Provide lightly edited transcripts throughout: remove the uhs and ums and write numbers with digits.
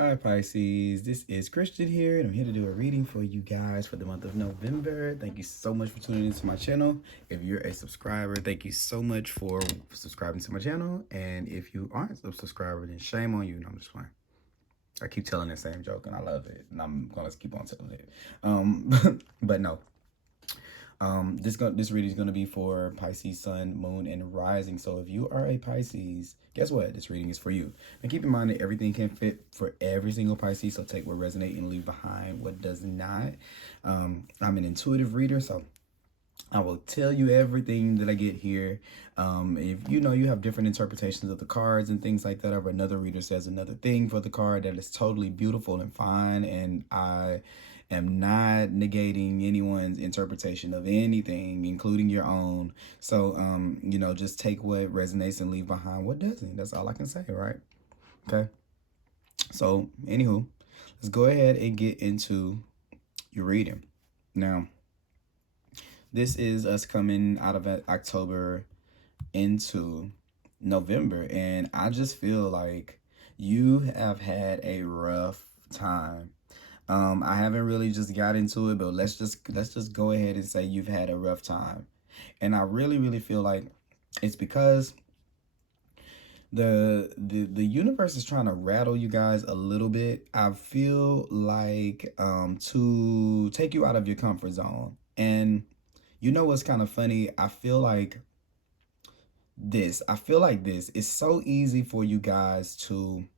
Hi Pisces, this is Christian here, and I'm here to do a reading for you guys for the month of November. Thank you so much for tuning into my channel. If you're a subscriber, thank you so much for subscribing to my channel. And if you aren't a subscriber, then shame on you. No, I'm just playing. I keep telling the same joke and I love it, and I'm gonna keep on telling it. But no. This reading is gonna be for Pisces, Sun, Moon, and Rising. So if you are a Pisces, guess what? This reading is for you. And keep in mind that everything can fit for every single Pisces. So take what resonates and leave behind what does not. I'm an intuitive reader, so I will tell you everything that I get here. If you know you have different interpretations of the cards and things like that, or another reader says another thing for the card, that is totally beautiful and fine, and I am not negating anyone's interpretation of anything, including your own. So, just take what resonates and leave behind what doesn't. That's all I can say, right? Okay. So, anywho, let's go ahead and get into your reading. Now, this is us coming out of October into November, and I just feel like you have had a rough time. I haven't really just got into it, but let's just go ahead and say you've had a rough time. And I really feel like it's because the universe is trying to rattle you guys a little bit. I feel like to take you out of your comfort zone. And you know what's kind of funny? I feel like this is so easy for you guys to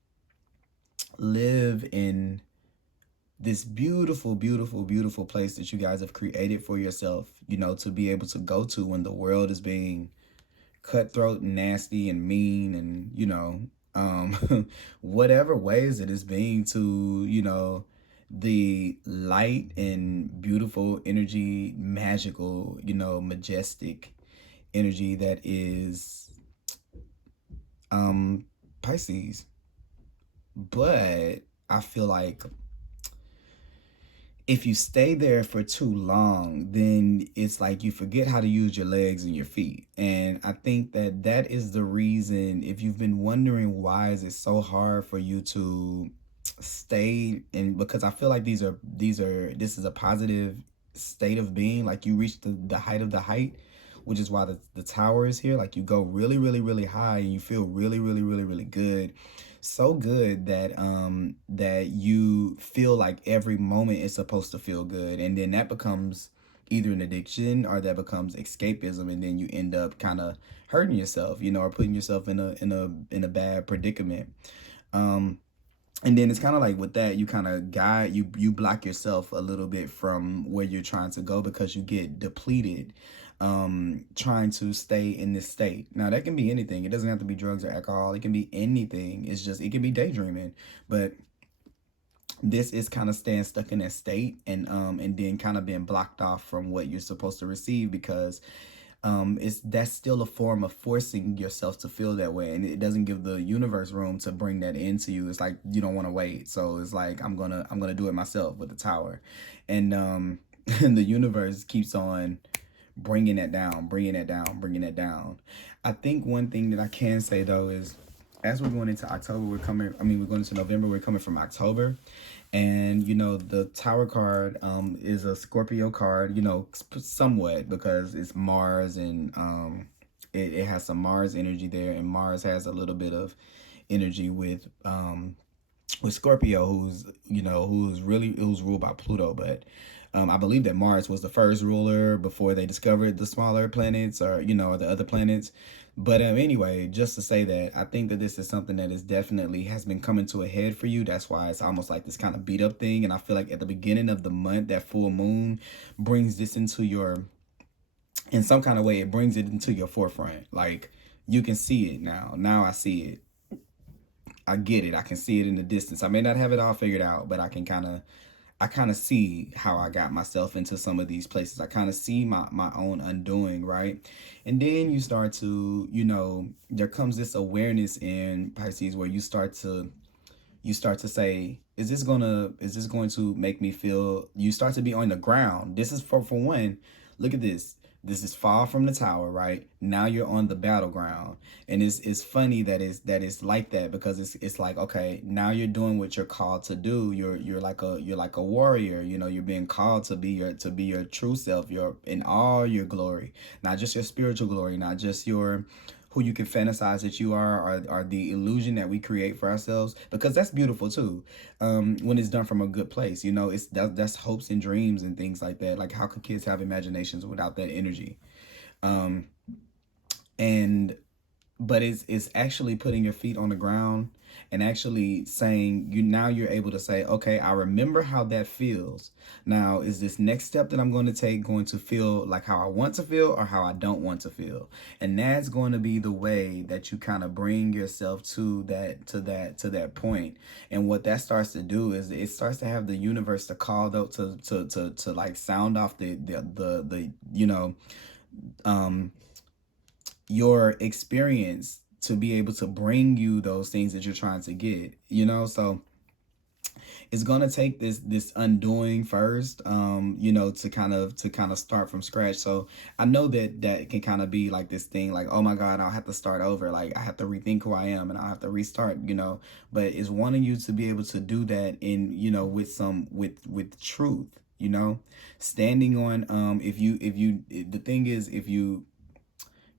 live in this beautiful place that you guys have created for yourself, to be able to go to when the world is being cutthroat and nasty and mean, and whatever ways it is being, to the light and beautiful energy, magical, majestic energy that is Pisces. But I feel like if you stay there for too long, then it's like you forget how to use your legs and your feet. And I think that that is the reason, if you've been wondering why is it so hard for you to stay in, because I feel like this is a positive state of being. Like you reach the height of the height, which is why the tower is here. Like you go really high and you feel really good, so good that that you feel like every moment is supposed to feel good, and then that becomes either an addiction or that becomes escapism, and then you end up kind of hurting yourself, or putting yourself in a bad predicament. And then it's kind of like with that, you kind of you block yourself a little bit from where you're trying to go, because you get depleted trying to stay in this state. Now that can be anything. It doesn't have to be drugs or alcohol. It can be anything. It can be daydreaming. But this is kind of staying stuck in that state, and then kind of being blocked off from what you're supposed to receive, because that's still a form of forcing yourself to feel that way, and it doesn't give the universe room to bring that into you. It's like you don't want to wait, so it's like I'm gonna do it myself with the tower, and and the universe keeps on bringing it down. I think one thing that I can say though is, as we're going into October, we're going into November, we're coming from October. And, the Tower card is a Scorpio card, somewhat, because it's Mars, and it has some Mars energy there. And Mars has a little bit of energy with Scorpio, who's ruled by Pluto. But I believe that Mars was the first ruler before they discovered the smaller planets, or the other planets. But anyway, just to say that I think that this is something that is definitely has been coming to a head for you. That's why it's almost like this kind of beat up thing. And I feel like at the beginning of the month, that full moon brings this into in some kind of way, it brings it into your forefront. Like you can see it now. Now I see it. I get it. I can see it in the distance. I may not have it all figured out, but I kind of see how I got myself into some of these places. I kind of see my own undoing, right? And then you start to, there comes this awareness in Pisces where you start to say, is this going to make me feel, you start to be on the ground. This is for one, look at this. This is far from the tower, right? Now you're on the battleground. And it's funny that it's like that, because it's like, okay, now you're doing what you're called to do. You're like a warrior, you know, you're being called to be your true self, your in all your glory, not just your spiritual glory, not just your who you can fantasize that you are, or the illusion that we create for ourselves, because that's beautiful too, when it's done from a good place. You know, that's hopes and dreams and things like that. Like, how can kids have imaginations without that energy? um and but it's actually putting your feet on the ground and actually saying, you're able to say, okay, I remember how that feels. Now, is this next step that I'm going to take going to feel like how I want to feel or how I don't want to feel? And that's going to be the way that you kind of bring yourself to that point. And what that starts to do is it starts to have the universe to call out to like sound off the you know, um your experience, to be able to bring you those things that you're trying to get, you know. So it's gonna take this undoing first, you know, to kind of start from scratch. So I know that can kind of be like this thing, like, oh my God, I'll have to start over, like I have to rethink who I am and I'll have to restart, you know. But it's wanting you to be able to do that in, you know, with truth, you know, standing on, if you the thing is, if you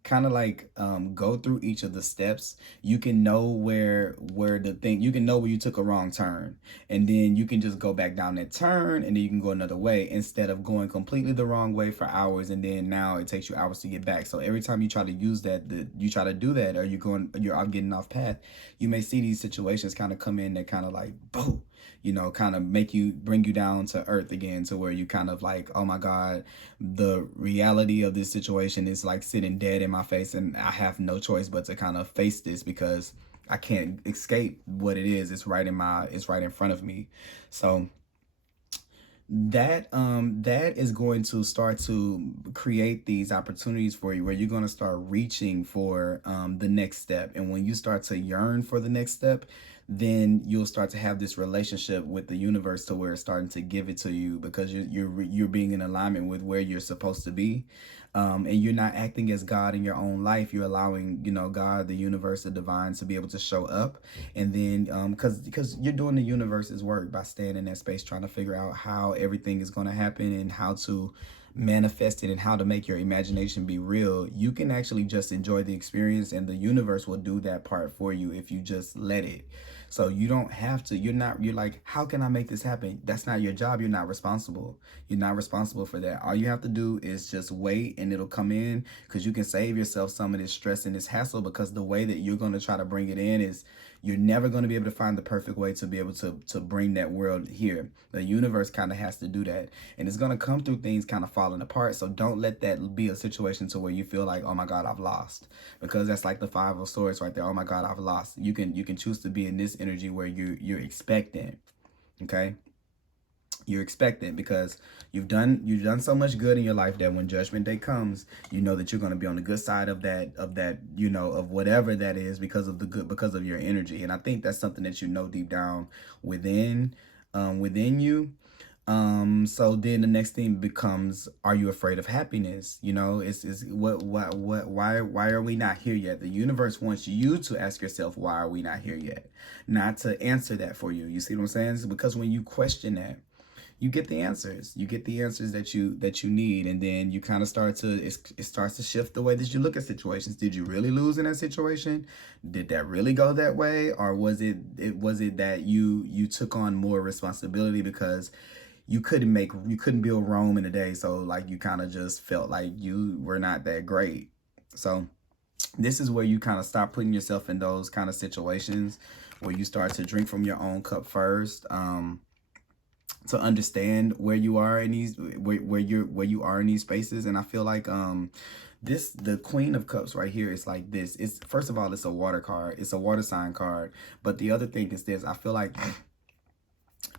kind of like go through each of the steps, you can know where the thing, you can know where you took a wrong turn, and then you can just go back down that turn, and then you can go another way, instead of going completely the wrong way for hours, and then now it takes you hours to get back. So every time you try to use that, you try to do that, or you're out getting off path, you may see these situations kind of come in that kind of like, boom, you know, kind of bring you down to earth again, to where you kind of like, oh my God, the reality of this situation is like sitting dead in my face, and I have no choice but to kind of face this, because I can't escape what it is. It's right in front of me. So that is going to start to create these opportunities for you, where you're going to start reaching for the next step. And when you start to yearn for the next step, then you'll start to have this relationship with the universe, to where it's starting to give it to you, because you're being in alignment with where you're supposed to be. And you're not acting as God in your own life. You're allowing, you know, God, the universe, the divine, to be able to show up. And then because you're doing the universe's work by staying in that space, trying to figure out how everything is going to happen, and how to manifest it, and how to make your imagination be real. You can actually just enjoy the experience, and the universe will do that part for you if you just let it. So you don't have to, you're like, how can I make this happen? That's not your job. You're not responsible. You're not responsible for that. All you have to do is just wait, and it'll come in, because you can save yourself some of this stress and this hassle, because the way that you're going to try to bring it in is, you're never going to be able to find the perfect way to be able to bring that world here. The universe kind of has to do that. And it's going to come through things kind of falling apart. So don't let that be a situation to where you feel like, oh my God, I've lost. Because that's like the Five of Swords right there. Oh my God, I've lost. You can choose to be in this energy where you're expectant. Okay? You're expectant, because you've done so much good in your life that when judgment day comes, you know that you're going to be on the good side of that, you know, of whatever that is, because of the good, because of your energy. And I think that's something that, you know, deep down within you. So then the next thing becomes, are you afraid of happiness? You know, is why are we not here yet? The universe wants you to ask yourself, why are we not here yet? Not to answer that for you. You see what I'm saying? It's because when you question that, you get the answers. You get the answers that you need, and then you kind of start to, it starts to shift the way that you look at situations. Did you really lose in that situation? Did that really go that way, or was it that you took on more responsibility because you couldn't build Rome in a day, so like you kind of just felt like you were not that great. So this is where you kind of stop putting yourself in those kind of situations, where you start to drink from your own cup first. To understand where you are in these, where you are in these spaces. And I feel like the Queen of Cups right here is like this. It's, first of all, it's a water card. It's a water sign card. But the other thing is this. I feel like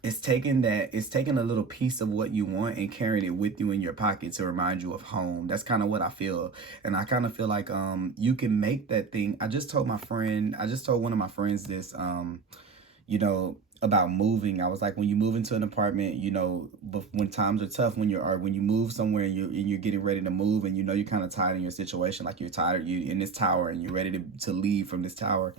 it's taking a little piece of what you want and carrying it with you in your pocket to remind you of home. That's kind of what I feel. And I kind of feel like you can make that thing. I just told one of my friends this, you know, about moving. I was like, when you move into an apartment, you know, but when times are tough, when when you move somewhere and you're getting ready to move, and you know you're kind of tired in your situation, like you're tired, you in this tower and you're ready to leave from this tower.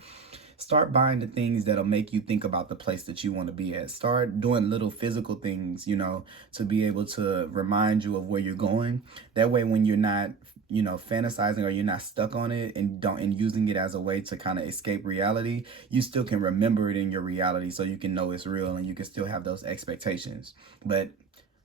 Start buying the things that'll make you think about the place that you want to be at. Start doing little physical things, you know, to be able to remind you of where you're going. That way, when you're not, you know, fantasizing, or you're not stuck on it and using it as a way to kind of escape reality, you still can remember it in your reality, so you can know it's real and you can still have those expectations. But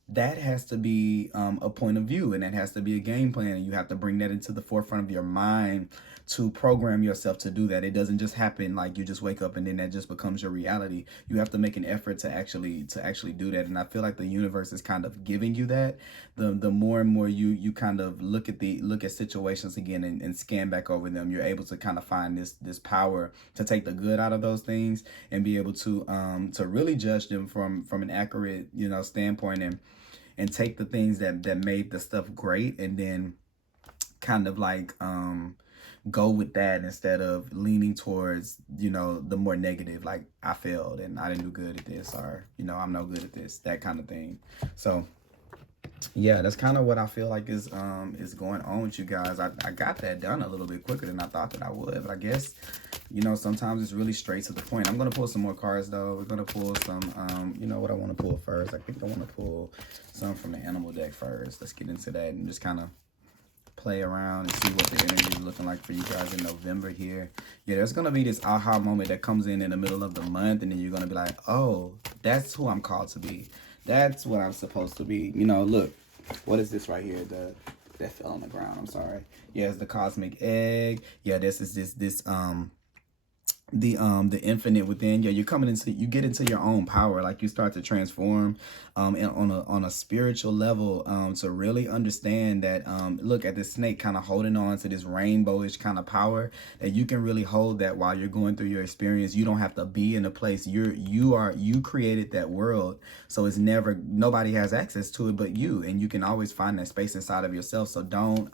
that has to be a point of view, and that has to be a game plan, and you have to bring that into the forefront of your mind to program yourself to do that. It doesn't just happen like you just wake up and then that just becomes your reality. You have to make an effort to actually do that, and I feel like the universe is kind of giving you that. The more and more you kind of look at situations again and scan back over them, you're able to kind of find this power to take the good out of those things and be able to really judge them from an accurate, you know, standpoint, and take the things that made the stuff great, and then kind of like go with that instead of leaning towards, you know, the more negative, like I failed and I didn't do good at this, or, you know, I'm no good at this, that kind of thing. So yeah, that's kind of what I feel like is going on with you guys. I got that done a little bit quicker than I thought that I would, but I guess, you know, sometimes it's really straight to the point. I'm gonna pull some more cards though. We're gonna pull some you know what I want to pull first. I think I want to pull some from the animal deck first. Let's get into that and just kind of play around and see what the energy is looking like for you guys in November here. Yeah, there's gonna be this aha moment that comes in the middle of the month, and then you're gonna be like, oh, that's who I'm called to be. That's what I'm supposed to be. You know, look, what is this right here? That fell on the ground. I'm sorry. Yeah, it's the cosmic egg. Yeah, this is the infinite within. Yeah, you get into your own power. Like you start to transform and on a spiritual level to really understand that look at this snake kind of holding on to this rainbowish kind of power, that you can really hold that while you're going through your experience. You don't have to be in a place. You created that world, so it's nobody has access to it but you, and you can always find that space inside of yourself. So don't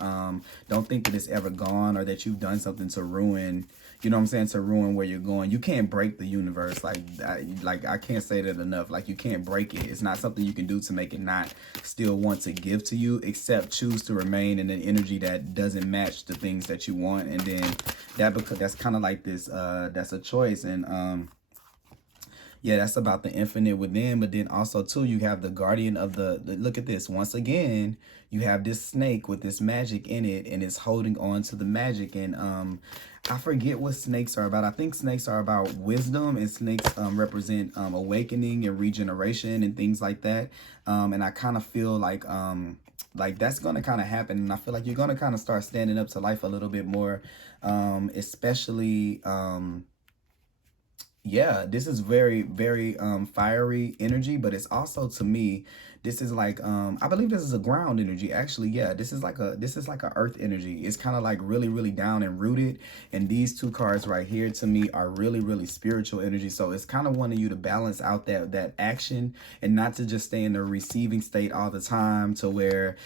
think that it's ever gone, or that you've done something to ruin, you know what I'm saying, to ruin where you're going. You can't break the universe. Like I can't say that enough. Like, you can't break it. It's not something you can do to make it not still want to give to you, except choose to remain in an energy that doesn't match the things that you want. And then that's kind of like this, that's a choice. And yeah, that's about the infinite within. But then also too, you have the guardian of the look at this. Once again, you have this snake with this magic in it, and it's holding on to the magic. And I forget what snakes are about. I think snakes are about wisdom, and snakes represent awakening and regeneration and things like that. And I kind of feel like that's going to kind of happen. And I feel like you're going to kind of start standing up to life a little bit more, especially yeah, this is very, very fiery energy, but it's also, to me, this is like I believe this is a ground energy. Actually, yeah, this is like a earth energy. It's kind of like really, really down and rooted. And these two cards right here, to me, are really, really spiritual energy. So it's kind of wanting you to balance out that action, and not to just stay in the receiving state all the time, to where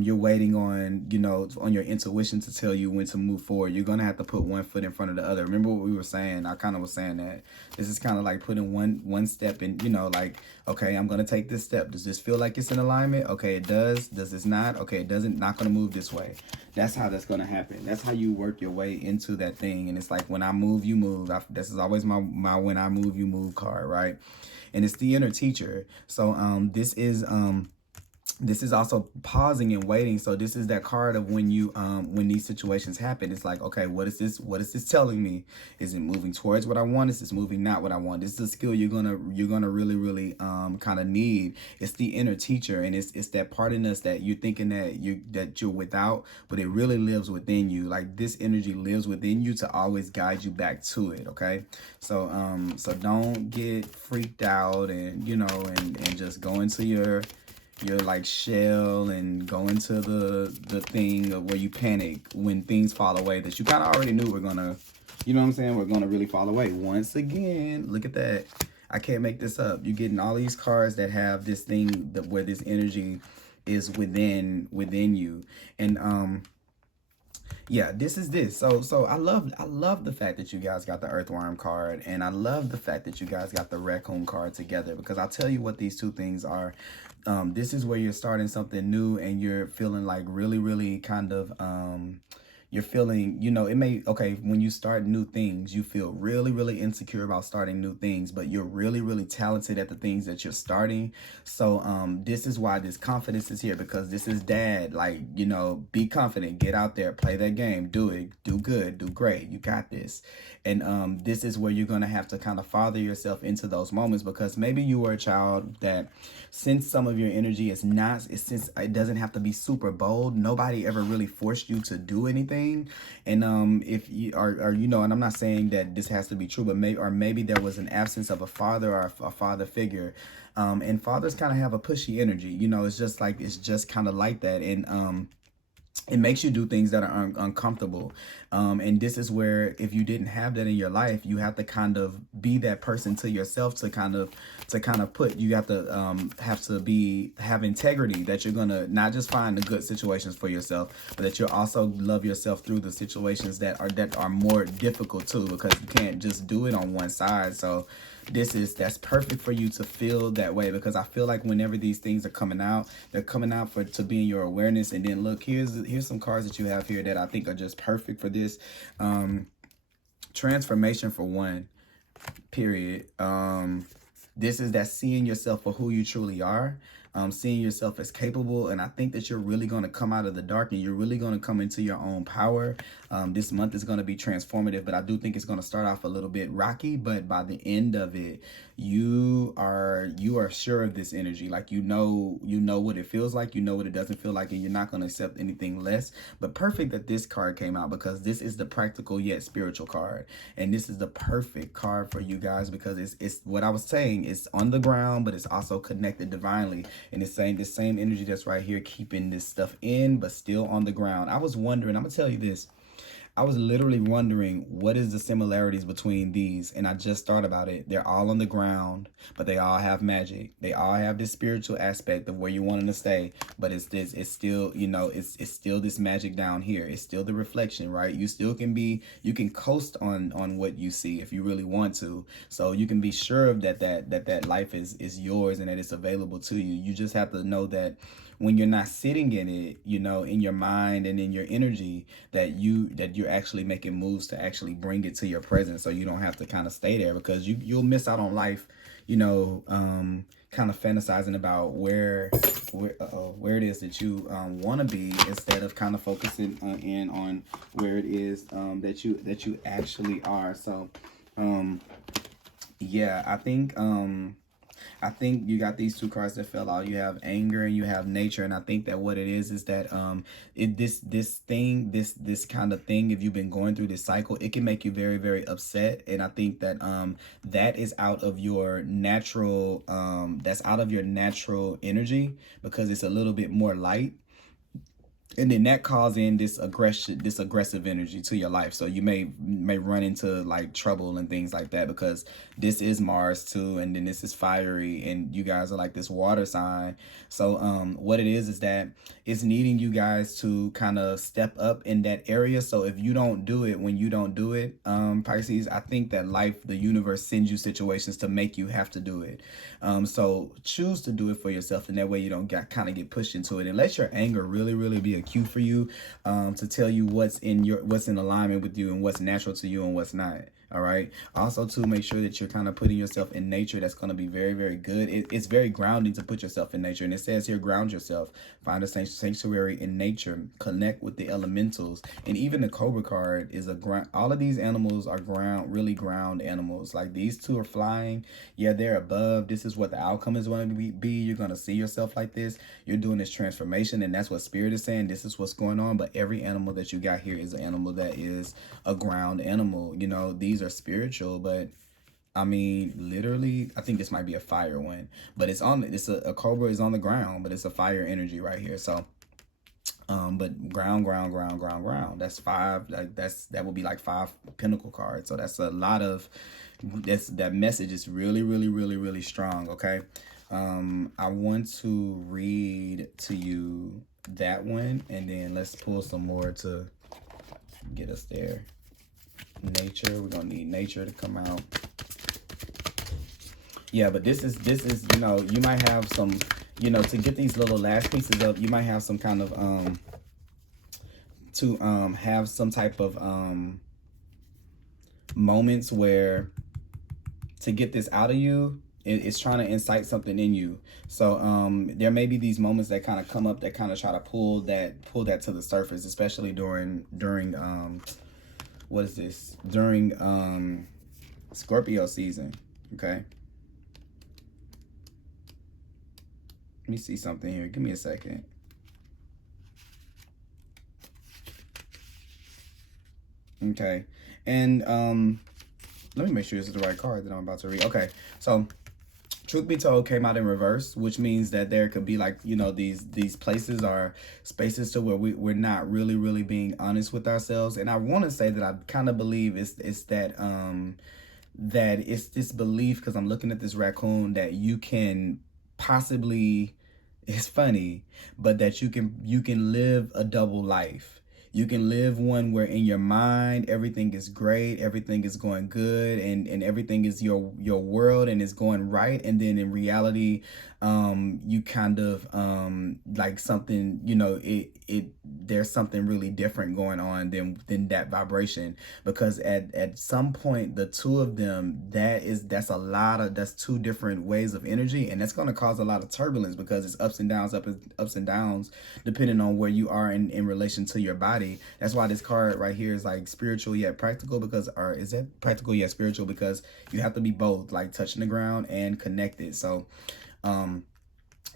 you're waiting on, you know, on your intuition to tell you when to move forward. You're gonna have to put one foot in front of the other. Remember what we were saying? I kind of was saying that this is kind of like putting one step in, you know, like, okay, I'm gonna take this step. Does this feel like it's in alignment? Okay, it does. Does this not? Okay, it doesn't. Not gonna move this way. That's how that's gonna happen. That's how you work your way into that thing. And it's like, when I move, you move. This is always my when I move, you move card, right? And it's the inner teacher. So this is also pausing and waiting. So this is that card of when you when these situations happen, it's like, okay, what is this telling me? Is it moving towards what I want? Is this moving not what I want? This is a skill you're gonna really kind of need. It's the inner teacher, and it's that part in us that you're thinking that you're without, but it really lives within you. Like, this energy lives within you to always guide you back to it. Okay, so so don't get freaked out, and you know, and just go into your like shell, and go into the thing of where you panic when things fall away that you kind of already knew were gonna, you know what I'm saying, we're gonna really fall away. Once again, look at that. I can't make this up. You're getting all these cards that have this thing where this energy is within you. And Yeah, this is this. So I love the fact that you guys got the earthworm card, and I love the fact that you guys got the raccoon card together, because I'll tell you what these two things are. This is where you're starting something new and you're feeling like really, really kind of you're feeling, it may, okay, when you start new things, you feel really, really insecure about starting new things, but you're really, really talented at the things that you're starting. So this is why this confidence is here, because this is dad, like, be confident, get out there, play that game, do it, do good, do great, you got this. And this is where you're going to have to kind of father yourself into those moments, because maybe you were a child that, since some of your energy is not, since it doesn't have to be super bold, nobody ever really forced you to do anything. And if you are, and I'm not saying that this has to be true, but maybe there was an absence of a father or a father figure. And fathers kind of have a pushy energy, it's just kind of like that. And it makes you do things that are uncomfortable. And this is where, if you didn't have that in your life, you have to kind of be that person to yourself, to kind of put, you have to have integrity, that you're gonna not just find the good situations for yourself, but that you'll also love yourself through the situations that are more difficult too, because you can't just do it on one side. So that's perfect for you to feel that way, because I feel like whenever these things are coming out, they're coming out to be in your awareness. And then look, here's some cards that you have here that I think are just perfect for this. Transformation for one, period. This is that seeing yourself for who you truly are, seeing yourself as capable. And I think that you're really going to come out of the dark, and you're really going to come into your own power. This month is going to be transformative, but I do think it's going to start off a little bit rocky, but by the end of it, you are sure of this energy. Like, you know what it feels like, you know what it doesn't feel like, and you're not going to accept anything less. But perfect that this card came out, because this is the practical yet spiritual card, and this is the perfect card for you guys, because it's what I was saying, it's on the ground, but it's also connected divinely. And it's saying the same energy that's right here, keeping this stuff in, but still on the ground. I was wondering, I'm gonna tell you this, I was literally wondering, what is the similarities between these? And I just thought about it. They're all on the ground, but they all have magic. They all have this spiritual aspect of where you want them to stay. But it's still, it's still this magic down here. It's still the reflection, right? You can coast on what you see if you really want to. So you can be sure of that life is yours, and that it's available to you. You just have to know that when you're not sitting in it, in your mind and in your energy, that you're actually making moves to actually bring it to your presence, so you don't have to kind of stay there, because you'll miss out on life, kind of fantasizing about where it is that you want to be, instead of kind of focusing on where it is that you actually are. So yeah, I think you got these two cards that fell out. You have anger and you have nature, and I think that what it is that this kind of thing, if you've been going through this cycle, it can make you very, very upset. And I think that that is out of your natural energy, because it's a little bit more light. And then that calls in this aggressive energy to your life. So you may run into like trouble and things like that, because this is Mars too, and then this is fiery, and you guys are like this water sign. So what it is that it's needing you guys to kind of step up in that area. So if you don't do it, when you don't do it, Pisces, I think that the universe sends you situations to make you have to do it. So choose to do it for yourself, and that way you don't kind of get pushed into it, and let your anger really, really be a cue for you, to tell you what's in alignment with you, and what's natural to you and what's not. All right. Also, to make sure that you're kind of putting yourself in nature. That's going to be very, very good. It's very grounding to put yourself in nature. And it says here, ground yourself. Find a sanctuary in nature. Connect with the elementals. And even the Cobra card is a ground. All of these animals are really ground animals. Like, these two are flying. Yeah, they're above. This is what the outcome is going to be. You're going to see yourself like this. You're doing this transformation. And that's what Spirit is saying. This is what's going on. But every animal that you got here is an animal that is a ground animal. These are spiritual, but I mean, literally, I think this might be a fire one, but a cobra is on the ground, but it's a fire energy right here. So but ground. That's five. That would be like 5 pentacle cards. So that's a lot of that message is really, really, really, really strong. Okay. I want to read to you that one, and then let's pull some more to get us there. Nature, we're gonna need nature to come out. Yeah, but this is, you know, you might have some, you know, to get these little last pieces up, you might have some kind of have some type of moments where, to get this out of you, it's trying to incite something in you. So there may be these moments that kind of come up that kind of try to pull that to the surface, especially during what is this, during Scorpio season. Okay, let me see something here, give me a second. Okay, and let me make sure this is the right card that I'm about to read. Okay, so Truth Be Told came out in reverse, which means that there could be, like, you know, these places are spaces to where we're not really being honest with ourselves. And I want to say that I kind of believe it's that that it's this belief, because I'm looking at this raccoon, that you can possibly, it's funny, but that you can live a double life. You can live one where in your mind everything is great, everything is going good, and everything is your world and is going right, and then in reality you kind of like something, you know, there's something really different going on than that vibration, because at some point the two of them, that's two different ways of energy, and that's going to cause a lot of turbulence, because it's ups and downs depending on where you are in relation to your body. That's why this card right here is like spiritual yet practical, because, or is that practical yet spiritual, because you have to be both, like touching the ground and connected. So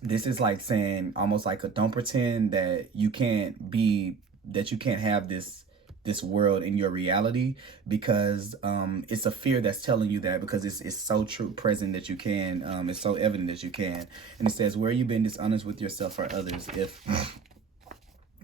this is like saying, almost like, don't pretend that you can't have this world in your reality, because it's a fear that's telling you that, because it's so true present that you can, it's so evident that you can. And it says, where you been dishonest with yourself or others. If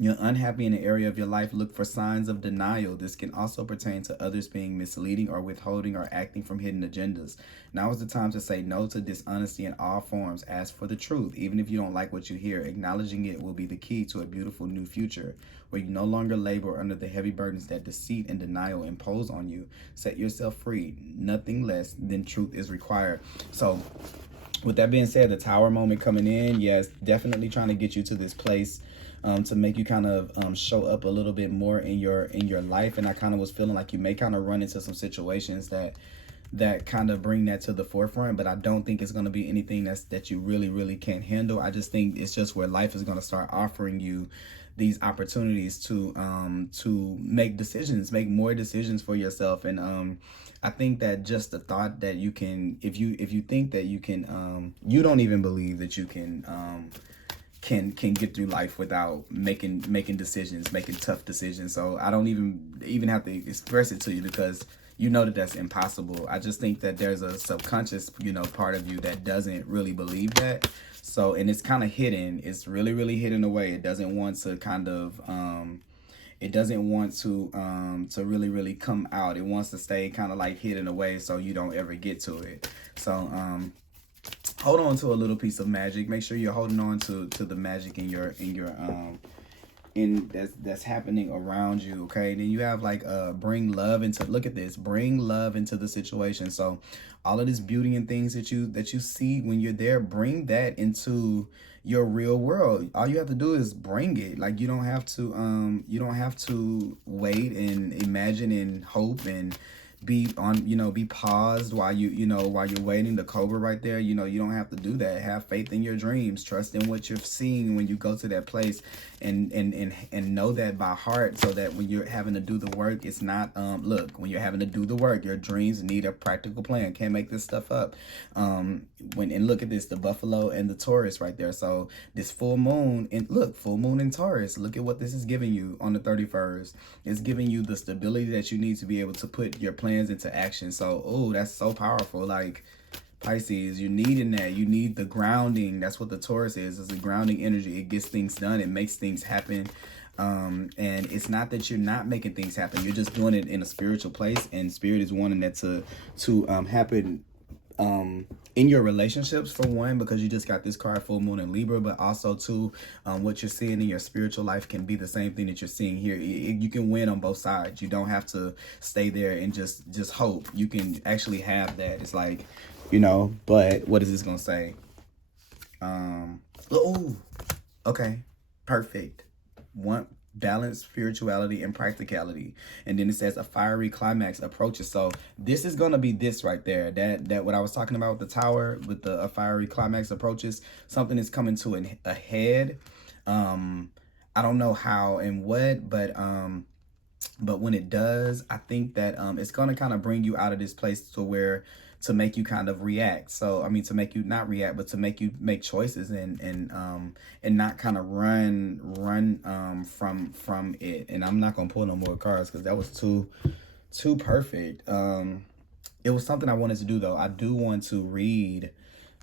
you're unhappy in an area of your life, look for signs of denial. This can also pertain to others being misleading or withholding or acting from hidden agendas. Now is the time to say no to dishonesty in all forms. Ask for the truth. Even if you don't like what you hear, acknowledging it will be the key to a beautiful new future, where you no longer labor under the heavy burdens that deceit and denial impose on you. Set yourself free. Nothing less than truth is required. So with that being said, the Tower moment coming in, yes, definitely trying to get you to this place, to make you kind of show up a little bit more in your life. And I kind of was feeling like you may kind of run into some situations that kind of bring that to the forefront, but I don't think it's going to be anything that you really can't handle. I just think it's just where life is going to start offering you these opportunities to make more decisions for yourself. And I think that just the thought that you can, if you think that you can, you don't even believe that you can get through life without making decisions, making tough decisions. So I don't even have to express it to you, because you know that that's impossible. I just think that there's a subconscious, you know, part of you that doesn't really believe that. So, and it's kind of hidden. It's really hidden away. It doesn't want to kind of it doesn't want to really come out. It wants to stay kind of like hidden away, so you don't ever get to it. So hold on to a little piece of magic. Make sure you're holding on to the magic in your that's happening around you. Okay, then you have like bring love into, look at this, bring love into the situation. So all of this beauty and things that you see when you're there, bring that into your real world. All you have to do is bring it. Like, you don't have to wait and imagine and hope and be paused while while you're waiting. The cobra right there, you don't have to do that. Have faith in your dreams, trust in what you're seeing when you go to that place, and know that by heart, so that when you're having to do the work, it's not look, when you're having to do the work, your dreams need a practical plan. Can't make this stuff up. And look at this, the buffalo and the Taurus right there. So this full moon, and look, full moon in Taurus, look at what this is giving you on the 31st. It's giving you the stability that you need to be able to put your plans into action. So, oh, that's so powerful. Like, Pisces, you're needing that. You need the grounding. That's what the Taurus is. It's a grounding energy. It gets things done. It makes things happen. And it's not that you're not making things happen. You're just doing it in a spiritual place, and spirit is wanting that to happen in your relationships, for one, because you just got this card, full moon in Libra, but also too, what you're seeing in your spiritual life can be the same thing that you're seeing here. You can win on both sides. You don't have to stay there and just hope. You can actually have that. It's like, you know, but what is this gonna say? Oh, okay, perfect. One, balance spirituality and practicality, and then it says a fiery climax approaches. So this is gonna be this right there, that what I was talking about with the tower, with the a fiery climax approaches. Something is coming to a head. I don't know how and what, but when it does, I think that it's gonna kind of bring you out of this place to where, to make you kind of react. So I mean, to make you not react, but to make you make choices and not kind of run from it. And I'm not gonna pull no more cards because that was too perfect. It was something I wanted to do though. I do want to read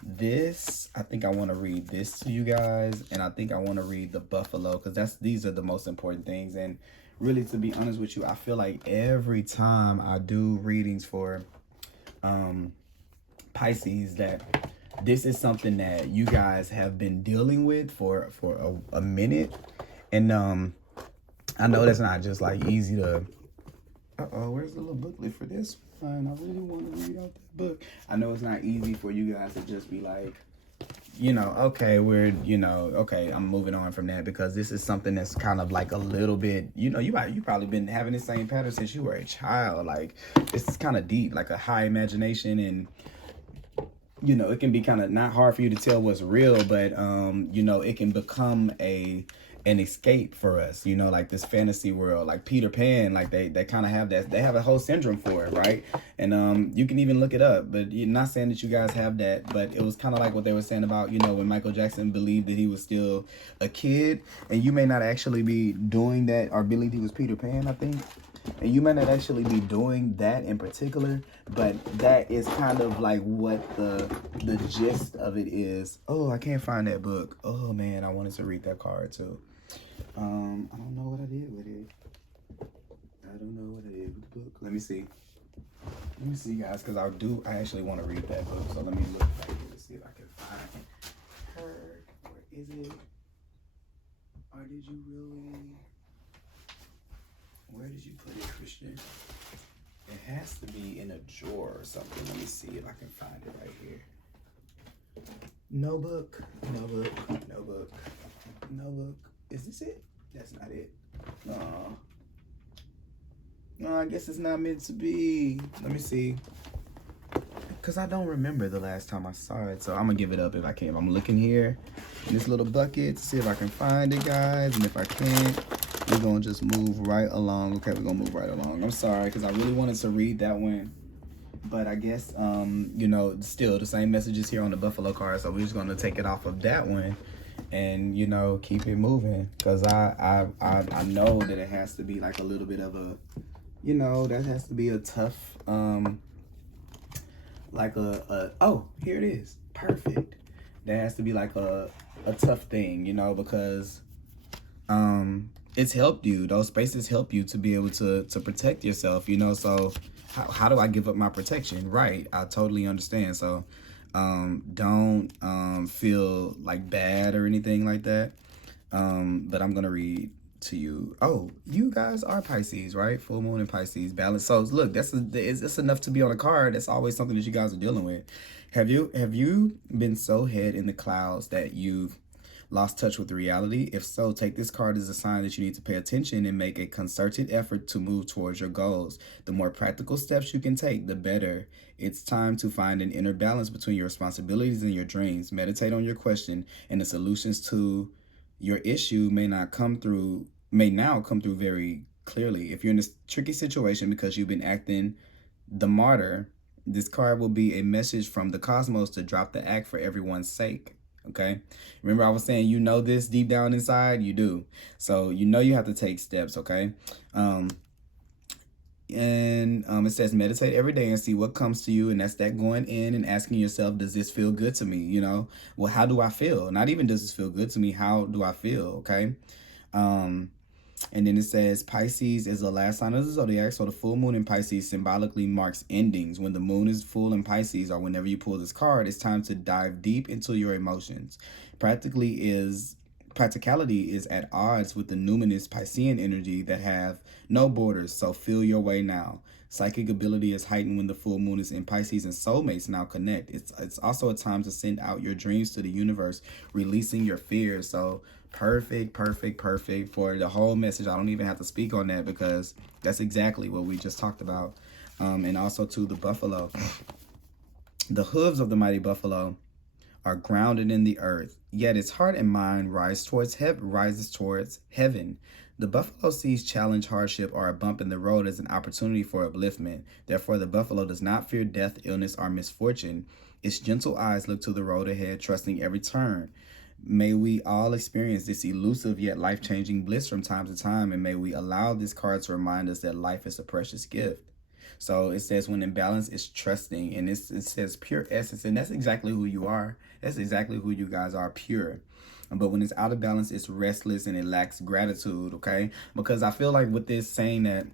this. I think I want to read this to you guys, and I think I want to read the buffalo, because these are the most important things. And really, to be honest with you, I feel like every time I do readings for Pisces, that this is something that you guys have been dealing with for a minute. And I know that's not just like easy to, where's the little booklet for this one? I really want to read out that book. I know it's not easy for you guys to just be like, you know, okay, okay, I'm moving on from that, because this is something that's kind of like a little bit, you know, you probably been having the same pattern since you were a child. Like, this is kind of deep, like a high imagination, and you know, it can be kind of not hard for you to tell what's real, but you know, it can become an escape for us, you know, like this fantasy world, like Peter Pan, like they kind of have that, they have a whole syndrome for it, right? And you can even look it up, but you're not saying that you guys have that, but it was kind of like what they were saying about, you know, when Michael Jackson believed that he was still a kid, and you may not actually be doing that, or believe he was Peter Pan, I think. And you may not actually be doing that in particular, but that is kind of like what the gist of it is. Oh, I can't find that book. Oh man, I wanted to read that card too. I don't know what I did with it. I don't know what I did with the book. Let me see, guys, because I actually want to read that book. So let me look back here to see if I can find her. Where is it? Or did you really? Where did you put it, Christian? It has to be in a drawer or something. Let me see if I can find it right here. No book. Is this it? That's not it. No, I guess it's not meant to be. Let me see. Because I don't remember the last time I saw it. So I'm going to give it up if I can. I'm looking here in this little bucket to see if I can find it, guys. And if I can't, we're going to just move right along. Okay, we're going to move right along. I'm sorry, because I really wanted to read that one. But I guess, you know, still the same messages here on the Buffalo card. So we're just going to take it off of that one and, you know, keep it moving. Because I know that it has to be like a little bit of a, you know, that has to be a tough, like oh, here it is. Perfect. That has to be like a tough thing, you know, because it's helped you. Those spaces help you to be able to protect yourself, you know. So how do I give up my protection? Right. I totally understand. So don't feel like bad or anything like that. But I'm gonna read to you. Oh, you guys are Pisces, right? Full moon in Pisces, balance. So look, that's enough to be on a card. That's always something that you guys are dealing with. Have you been so head in the clouds that you've lost touch with reality? If so, take this card as a sign that you need to pay attention and make a concerted effort to move towards your goals. The more practical steps you can take, the better. It's time to find an inner balance between your responsibilities and your dreams. Meditate on your question, and the solutions to your issue may now come through very clearly. If you're in a tricky situation because you've been acting the martyr, this card will be a message from the cosmos to drop the act for everyone's sake. Okay, remember I was saying, you know, this deep down inside, you do. So you know you have to take steps. Okay. It says meditate every day and see what comes to you, and that's that going in and asking yourself, does this feel good to me? You know, well, how do I feel? Not even does this feel good to me, how do I feel? Okay. And then it says Pisces is the last sign of the zodiac. So the full moon in Pisces symbolically marks endings. When the moon is full in Pisces, or whenever you pull this card, it's time to dive deep into your emotions. Practicality is at odds with the Numinous Piscean energy that have no borders. So feel your way now. Psychic ability is heightened when the full moon is in Pisces, and soulmates now connect. It's also a time to send out your dreams to the universe, releasing your fears. So perfect for the whole message. I don't even have to speak on that because that's exactly what we just talked about. And also to the buffalo. The hooves of the mighty buffalo are grounded in the earth, yet its heart and mind rises towards heaven. The buffalo sees challenge, hardship, or a bump in the road as an opportunity for upliftment. Therefore, the buffalo does not fear death, illness, or misfortune. Its gentle eyes look to the road ahead, trusting every turn. May we all experience this elusive yet life-changing bliss from time to time, and may we allow this card to remind us that life is a precious gift. So it says when in balance, it's trusting, and it says pure essence, and that's exactly who you are. That's exactly who you guys are, pure. But when it's out of balance, it's restless and it lacks gratitude, okay? Because I feel like with this saying that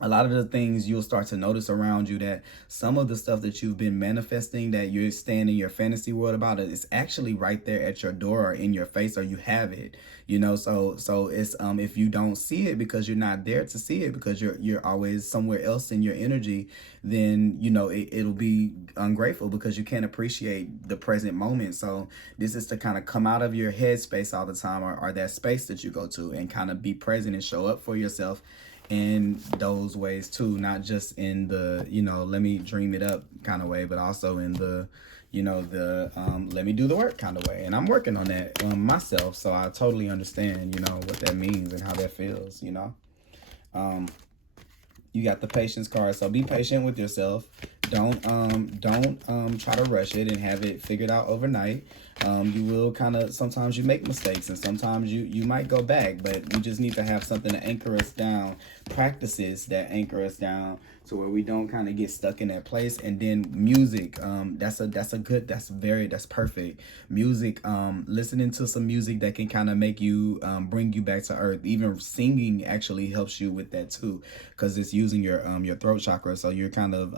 a lot of the things you'll start to notice around you, that some of the stuff that you've been manifesting, that you're staying in your fantasy world about, it's actually right there at your door or in your face, or you have it, you know. So it's if you don't see it because you're not there to see it, because you're always somewhere else in your energy, then you know it'll be ungrateful because you can't appreciate the present moment. So this is to kind of come out of your head space all the time, or that space that you go to, and kind of be present and show up for yourself in those ways too, not just in the, you know, let me dream it up kind of way, but also in the, you know, the let me do the work kind of way. And I'm working on that myself, so I totally understand, you know, what that means and how that feels, you know. You got the patience card, so be patient with yourself. Don't try to rush it and have it figured out overnight. You will kind of, sometimes you make mistakes, and sometimes you might go back, but we just need to have something to anchor us down, practices that anchor us down to where we don't kind of get stuck in that place. And then music, that's perfect. Music, listening to some music that can kind of make you bring you back to earth. Even singing actually helps you with that too, because it's using your throat chakra. So you're kind of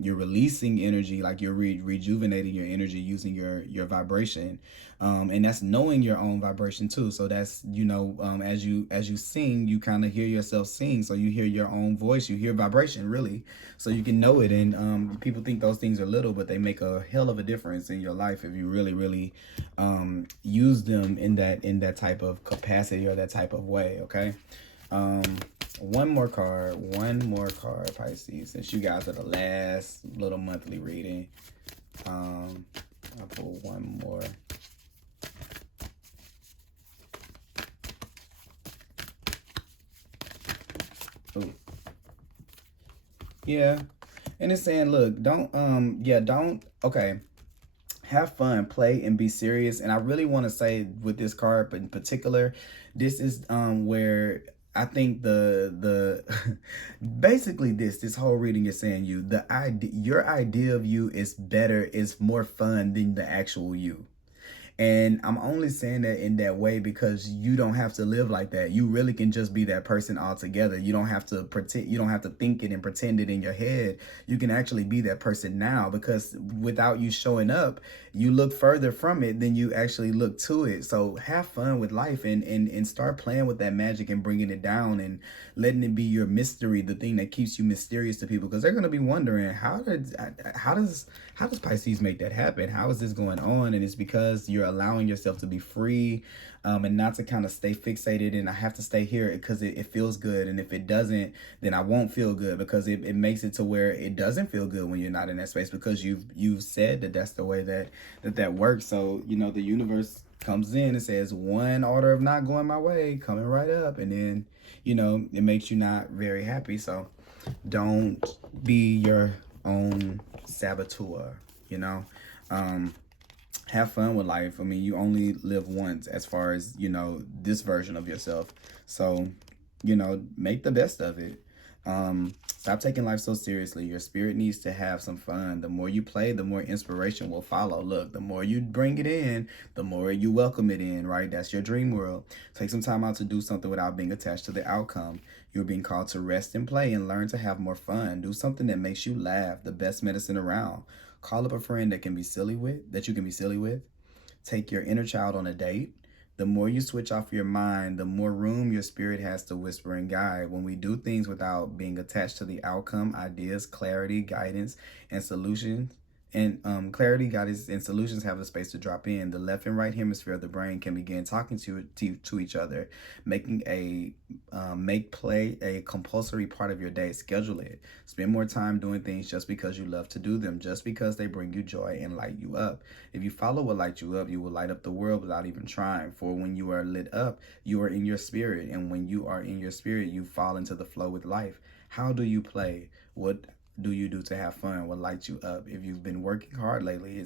you're releasing energy, like you're rejuvenating your energy using your vibration. And that's knowing your own vibration too. So that's, you know, as you sing, you kind of hear yourself sing. So you hear your own voice, you hear vibration really, so you can know it. And people think those things are little, but they make a hell of a difference in your life if you really use them in that type of capacity or that type of way. Okay. One more card, Pisces, since you guys are the last little monthly reading. I'll pull one more. Ooh. Yeah. And it's saying, look, okay, have fun, play, and be serious. And I really want to say with this card in particular, this is where I think the basically this whole reading is saying your idea of you is better, is more fun than the actual you. And I'm only saying that in that way because you don't have to live like that. You really can just be that person altogether. You don't have to pretend, you don't have to think it and pretend it in your head. You can actually be that person now, because without you showing up, you look further from it than you actually look to it. So have fun with life and start playing with that magic and bringing it down and letting it be your mystery, the thing that keeps you mysterious to people, because they're going to be wondering, how does Pisces make that happen? How is this going on? And it's because you're allowing yourself to be free, and not to kind of stay fixated and I have to stay here because it feels good, and if it doesn't, then I won't feel good, because it makes it to where it doesn't feel good when you're not in that space, because you've said that that's the way that works. So, you know, the universe comes in and says one order of not going my way coming right up, and then, you know, it makes you not very happy. So don't be your own saboteur, you know. Have fun with life. I mean, you only live once, as far as, you know, this version of yourself. So, you know, make the best of it. Stop taking life so seriously. Your spirit needs to have some fun. The more you play, the more inspiration will follow. Look, the more you bring it in, the more you welcome it in, right? That's your dream world. Take some time out to do something without being attached to the outcome. You're being called to rest and play and learn to have more fun. Do something that makes you laugh, the best medicine around. Call up a friend that you can be silly with. Take your inner child on a date. The more you switch off your mind, the more room your spirit has to whisper and guide. When we do things without being attached to the outcome, ideas, clarity, guidance, and solutions, clarity, guidance, and solutions have the space to drop in. The left and right hemisphere of the brain can begin talking to each other, making make play a compulsory part of your day. Schedule it. Spend more time doing things just because you love to do them, just because they bring you joy and light you up. If you follow what lights you up, you will light up the world without even trying. For when you are lit up, you are in your spirit, and when you are in your spirit, you fall into the flow with life. How do you play? What do you do to have fun? What lights you up? If you've been working hard lately,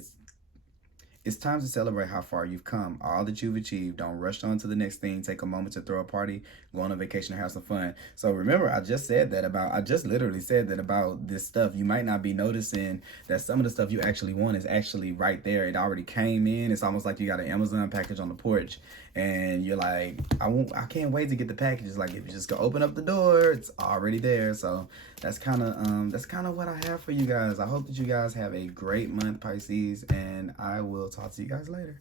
it's time to celebrate how far you've come, all that you've achieved. Don't rush on to the next thing. Take a moment to throw a party, go on a vacation, and have some fun. So remember, I just literally said that about this stuff. You might not be noticing that some of the stuff you actually want is actually right there. It already came in. It's almost like you got an Amazon package on the porch, and you're like, I can't wait to get the package. It's like if you just go open up the door, it's already there. So that's kind of what I have for you guys. I hope that you guys have a great month, Pisces, and I will talk to you guys later.